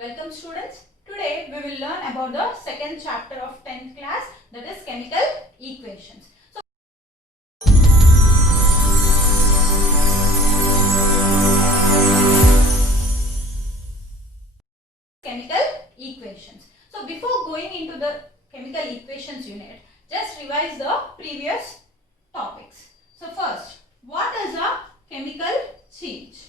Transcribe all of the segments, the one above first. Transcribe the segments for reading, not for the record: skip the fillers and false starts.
Welcome students. Today we will learn about the second chapter of 10th class, that is chemical equations. So chemical equations. So before going into the chemical equations unit, just revise the previous topics. So first, what is a chemical change?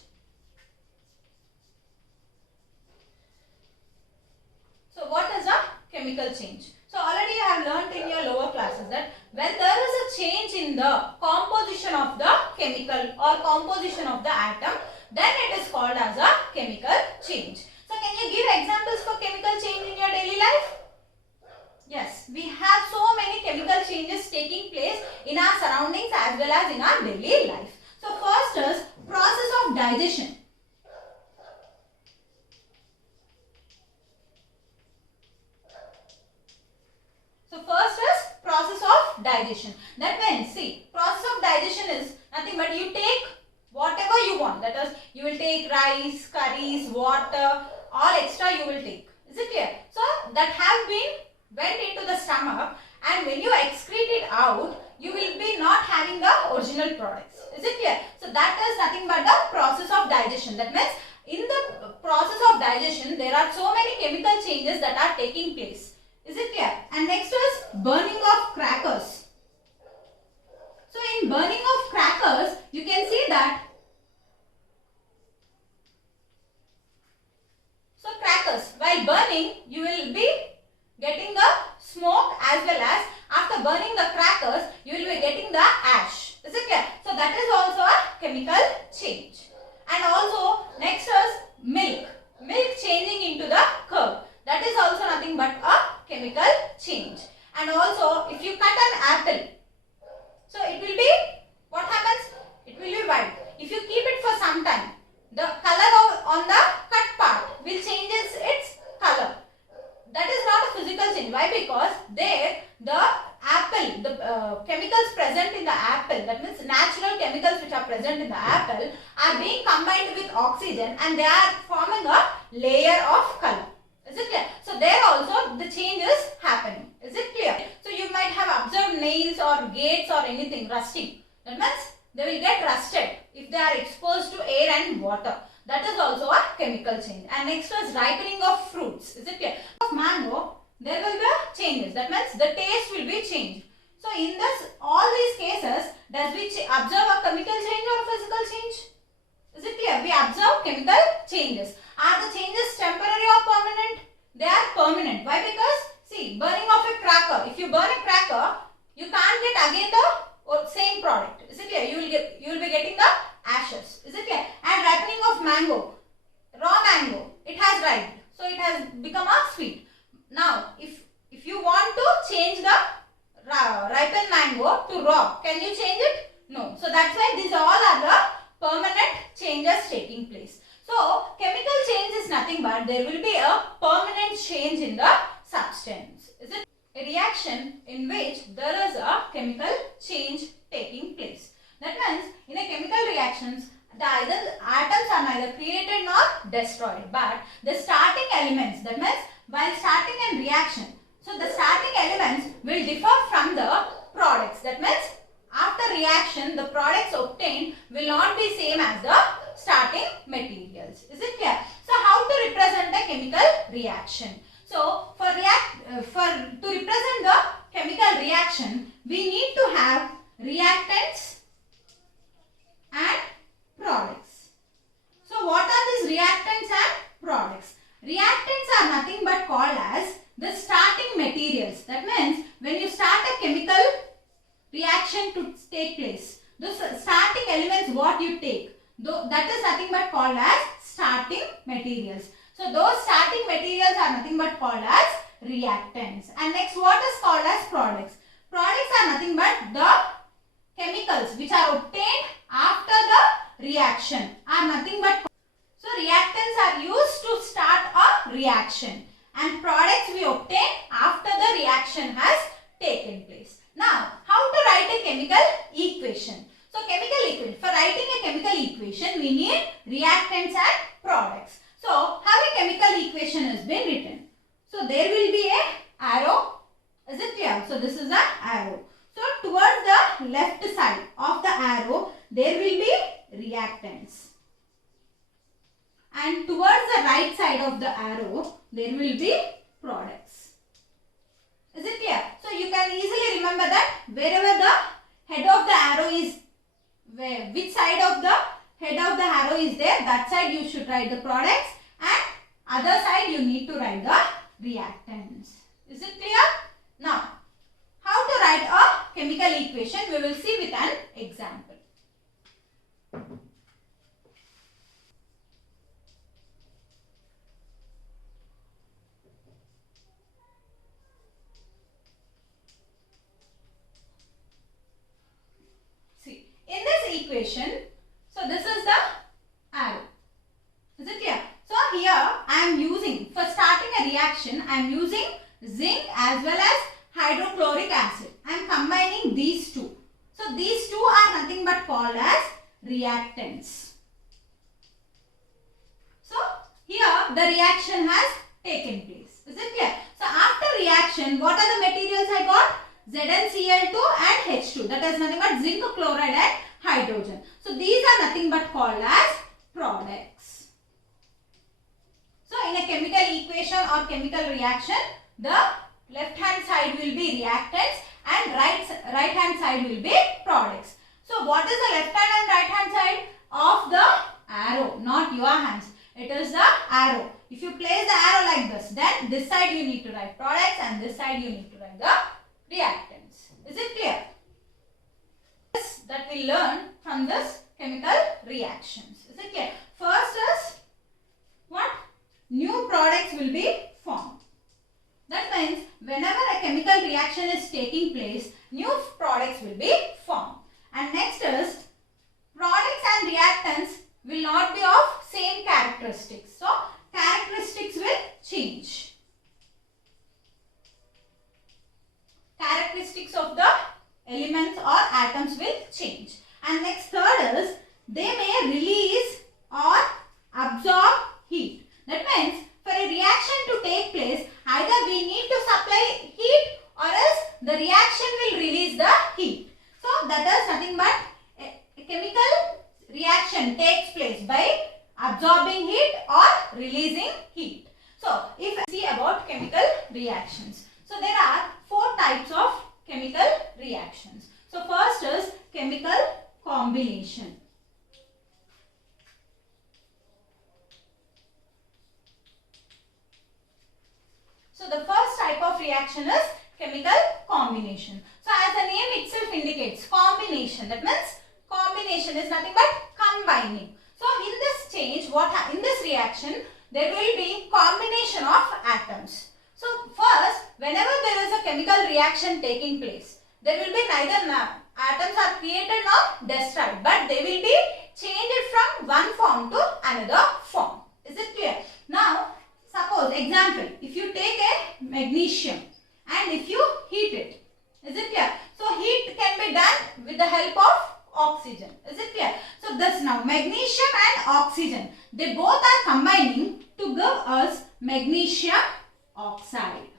So what is a chemical change? So already you have learnt in your lower classes that when there is a change in the composition of the chemical or composition of the atom, then it is called as a chemical change. So can you give examples for chemical change in your daily life? Yes, we have so many chemical changes taking place in our surroundings as well as in our daily life. So first is process of digestion. So first is process of digestion. That means, see, process of digestion is nothing but you take whatever you want. That is, you will take rice, curries, water, all extra you will take. Is it clear? So that have been went into the stomach, and when you excrete it out, you will be not having the original products. Is it clear? So that is nothing but the process of digestion. That means in the process of digestion, there are so many chemical changes that are taking place. Is it clear? And next is burning of crackers. So in burning of crackers, you can see that. So crackers, while burning, you will be getting the smoke as well as after burning the crackers, you will be getting the ash. Is it clear? So that is also a chemical change. And also next is milk. Milk changing into the curd. That is also nothing but a chemical change. And also if you cut an apple, so it will be, what happens? It will be white. If you keep it for some time, the color on the cut part will changes its color. That is not a physical change. Why? Because there the apple, the chemicals present in the apple, that means natural chemicals which are present in the apple are being combined with oxygen and they are forming a layer of color. Is it clear? So there also the change is happening. Is it clear? So you might have observed nails or gates or anything rusting. That means they will get rusted if they are exposed to air and water. That is also a chemical change. And next is ripening of fruits. Is it clear? Of mango, there will be changes. That means the taste will be changed. So in this, all these cases, does we observe a chemical change or physical change? Is it clear? We observe chemical changes. Are the changes temporary or permanent? They are permanent. Why? Because see, burning of a cracker. If you burn a cracker, you can't get again the same product. Is it clear? You will be getting the ashes. Is it clear? And ripening of mango. Raw mango. It has ripened. So it has become a sweet. Now, if you want to change the ripened mango to raw, can you change it? No. So that's why these all are the permanent changes taking place. So chemical change is nothing but there will be a permanent change in the substance. Is it a reaction in which there is a chemical change taking place? That means in a chemical reactions, the atoms are neither created nor destroyed, but the starting elements, that means while starting a reaction, so the starting elements will differ from the products. That means after reaction, the products obtained will not be same as the starting materials. Is it clear? So how to represent a chemical reaction? So to represent the chemical reaction, we need to have reactants and products. So what are these reactants and products? Reactants are nothing but called as the starting materials. That means when you start a chemical reaction to take place, those starting elements what you take, that is nothing but called as starting materials. So those starting materials are nothing but called as reactants. And next, what is called as products? Products are nothing but the chemicals which are obtained after the reaction are nothing but. So reactants are used to start a reaction and products we obtain after the reaction has taken place. Now, how to write a chemical equation? So chemical equation, for writing a chemical equation we need reactants and products. So how a chemical equation So there will be a arrow. Is it clear? So this is the arrow. So towards the left side of the arrow, there will be reactants. And towards the right side of the arrow, there will be products. Is it clear? So you can easily remember that wherever the head of the arrow is, which side of the head of the arrow is there, that side you should write the products, and other side you need to write the reactants. Is it clear? Now, how to write a chemical equation, we will see with an example. See, in this equation, so this is the arrow. Is it clear? So here I am using, for starting a reaction, I am using zinc as well as hydrochloric acid. I am combining these two. So these two are nothing but called as reactants. So here the reaction has taken place. Is it clear? So after reaction, what are the materials I got? ZnCl2 and H2. That is nothing but zinc chloride and hydrogen. So these are nothing but called as products. So in a chemical equation or chemical reaction, the left hand side will be reactants and right hand side will be products. So what is the left hand and right hand side of the arrow? Not your hands. It is the arrow. If you place the arrow like this, then this side you need to write products and this side you need to write the reactants. Is it clear? This that we learn from this chemical reactions. Is it clear? First is what? New products will be formed. That means whenever a chemical reaction is taking place, new products will be formed. And next is products and reactants will not be of same characteristics. So characteristics will change. Characteristics of the elements or atoms will change. And next third is they may release or absorb heat. That means for a reaction to take place, either we need to supply heat or else the reaction will release the heat. So that is nothing but a chemical reaction takes place by absorbing heat or releasing heat. So if we see about chemical reactions. So there are 4 types of chemical reactions. So first is chemical combination. So the first type of reaction is chemical combination. So as the name itself indicates, combination. That means combination is nothing but combining. So in this change, in this reaction, there will be combination of atoms. So first, whenever there is a chemical reaction taking place, there will be neither atoms are created nor destroyed, but they will be changed from one form to another form. Is it clear? Now, suppose example, if you take a magnesium and if you heat it, is it clear? So heat can be done with the help of oxygen. Is it clear? So thus now magnesium and oxygen, they both are combining to give us magnesium oxide.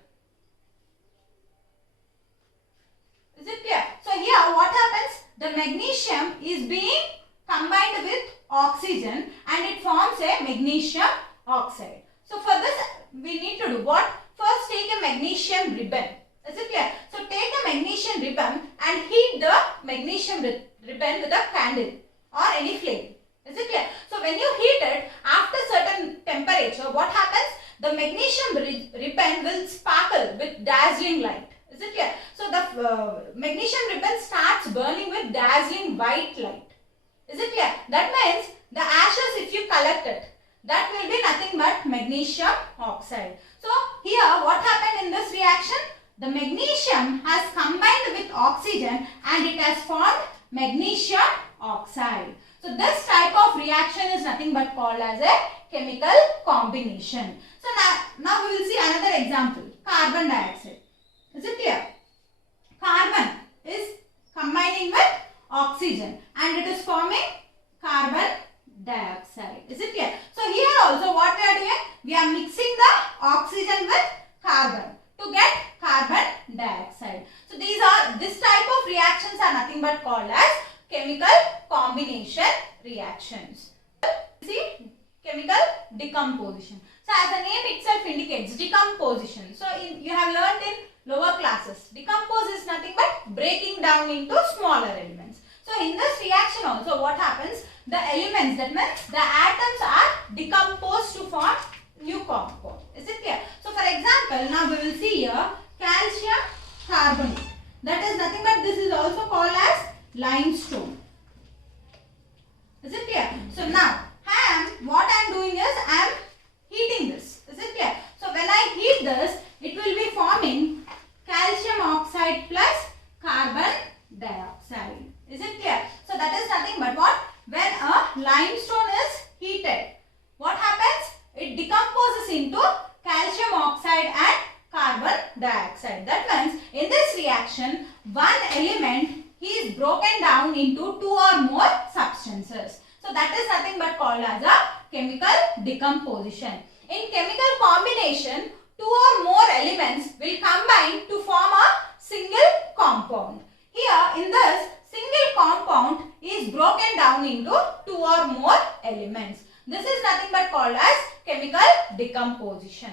Is it clear? So here what happens? The magnesium is being combined with oxygen and it forms a magnesium oxide. So for this we need to do what? First take a magnesium ribbon. Is it clear? So take a magnesium ribbon and heat the magnesium ribbon with a candle or any flame. Is it clear? So when you heat it, after certain temperature, what happens? The magnesium ribbon will sparkle with dazzling light. Is it clear? So the magnesium ribbon starts burning with dazzling white light. Is it clear? That means the ashes, if you collect it, that will be nothing but magnesium oxide. So here what happened in this reaction? The magnesium has combined with oxygen and it has formed magnesium oxide. So this type of reaction is nothing but called as a chemical combination. So now we will see another example, carbon dioxide. Is it clear? Carbon is combining with oxygen and it is forming carbon dioxide. Is it clear? So here also what we are doing? We are mixing the oxygen with carbon to get carbon dioxide. So this type of reactions are nothing but called as chemical combination reactions. See, chemical decomposition. So as the name itself indicates, decomposition. So you have learned in lower classes, decompose is nothing but breaking down into smaller elements. So in this reaction also what happens, the elements, that means the atoms are decomposed to form new compound. Is it clear? So for example, now we will see here calcium carbonate. That is nothing but this is also called as limestone. Is it clear? So now what I am doing is I am heating this. Is it clear? So when I heat this, it will be forming calcium oxide plus carbon dioxide. Is it clear? So that is nothing but what? When a limestone is heated, what happens? It decomposes into calcium oxide and carbon dioxide. That means in this reaction, one element is broken down into two or more substances. So that is nothing but called as a chemical decomposition. In chemical combination, two or more elements will combine to form a single compound. Here in this, single compound is broken down into two or more elements. This is nothing but called as chemical decomposition.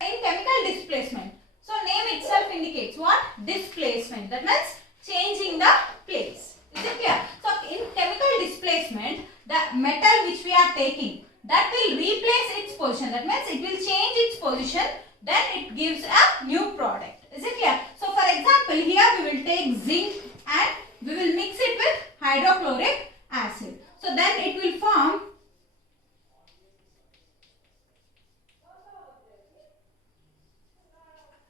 In chemical displacement, so name itself indicates what? Displacement. That means changing the place. Is it clear? So in chemical displacement, the metal which we are taking, that will replace its position. That means it will change its position, then it gives a new product. Is it clear? So for example, here we will take zinc and we will mix it with hydrochloric acid. So then it will form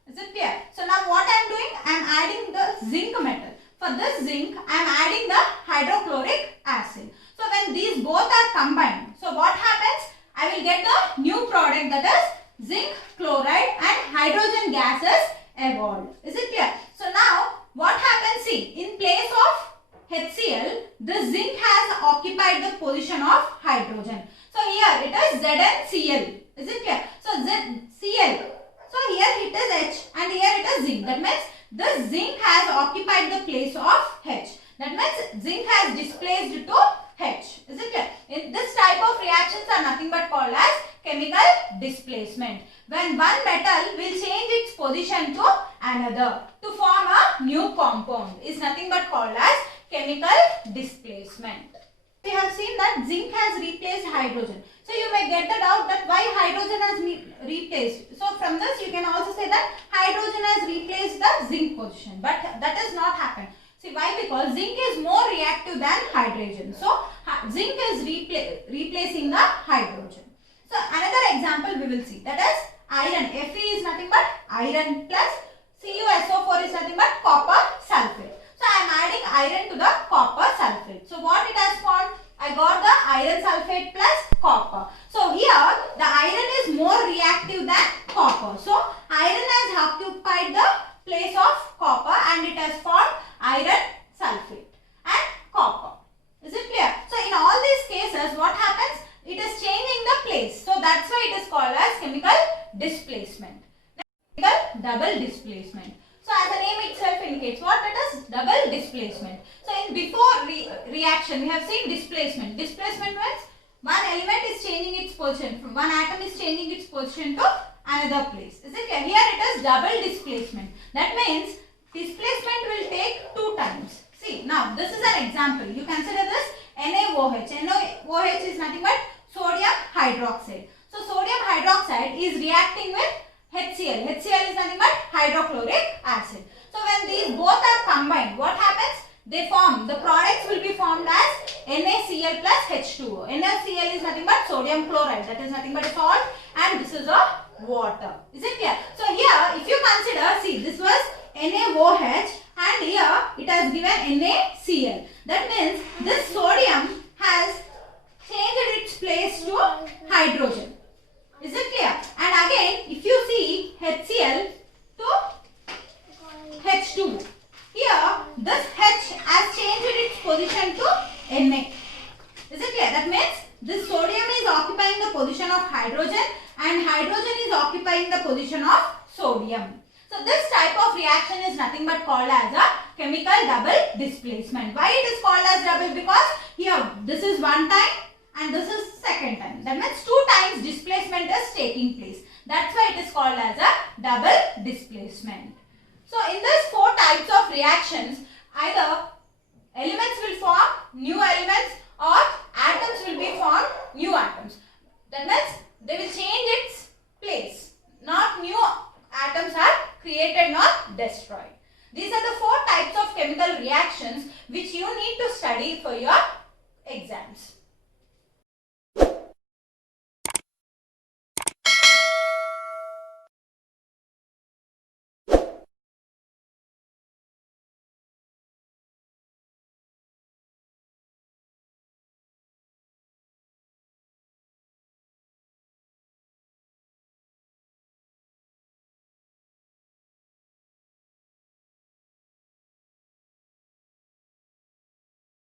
Is it clear? So now what I am doing? I am adding the zinc metal. For this zinc, I am adding the hydrochloric acid. So when these both are combined, so what happens? I will get the new product, that is zinc chloride and hydrogen gases evolved. Is it clear? So now what happens? See, in place of HCl, the zinc has occupied the position of hydrogen. So here it is ZnCl. Is it clear? So ZCl. So here it is H and here it is zinc. That means the zinc has occupied the place of H. That means zinc has displaced to H. Is it clear? In this type of reactions are nothing but called as chemical displacement. When one metal will change its position to another to form a new compound is nothing but called as chemical displacement. We have seen that zinc has replaced hydrogen. So you may get the doubt that why hydrogen has replaced. So from this you can also say that hydrogen has replaced the zinc position. But that has not happened. See why? Because zinc is more reactive than hydrogen. So zinc is replacing the hydrogen. So another example we will see, that is iron. Fe is nothing but iron plus CuSO4 is nothing but copper sulfate. So I am adding iron to the copper sulfate. So what it has formed? I got the iron sulfate plus copper. So here the iron is more reactive than copper. So iron has occupied the place of copper and it has formed iron sulfate and copper. Is it clear? So in all these cases what happens? It is changing the place. So that's why it is called as chemical displacement. Chemical double displacement. So as the name itself indicates what it is? Double displacement. So in before reaction we have seen displacement. Displacement means one element is changing its position. From one atom is changing its position to another place. Is it clear? Here it is double displacement. That means displacement will take two times. See now this is an example. You consider this NaOH. NaOH is nothing but sodium hydroxide. So sodium hydroxide is reacting with HCl. HCl is nothing but hydrochloric acid. So when these both are combined, what happens? They form, the products will be formed as NaCl plus H2O. NaCl is nothing but sodium chloride. That is nothing but a salt and this is a water. Is it clear? So here if you consider, see this was NaOH and here it has given NaCl. That means this sodium has changed its place to hydrogen. Is it clear? And again, if you see HCl to H2, here this H has changed its position to Na. Is it clear? That means this sodium is occupying the position of hydrogen and hydrogen is occupying the position of sodium. So this type of reaction is nothing but called as a chemical double displacement. Why it is called as double? Because here this is one time and this is second time. That means 2 times displacement is taking place. That's why it is called as a double displacement. So in these 4 types of reactions, either elements will form new elements or atoms will be formed new atoms. That means they will change its place. Not new atoms are created nor destroyed. These are the 4 types of chemical reactions which you need to study for your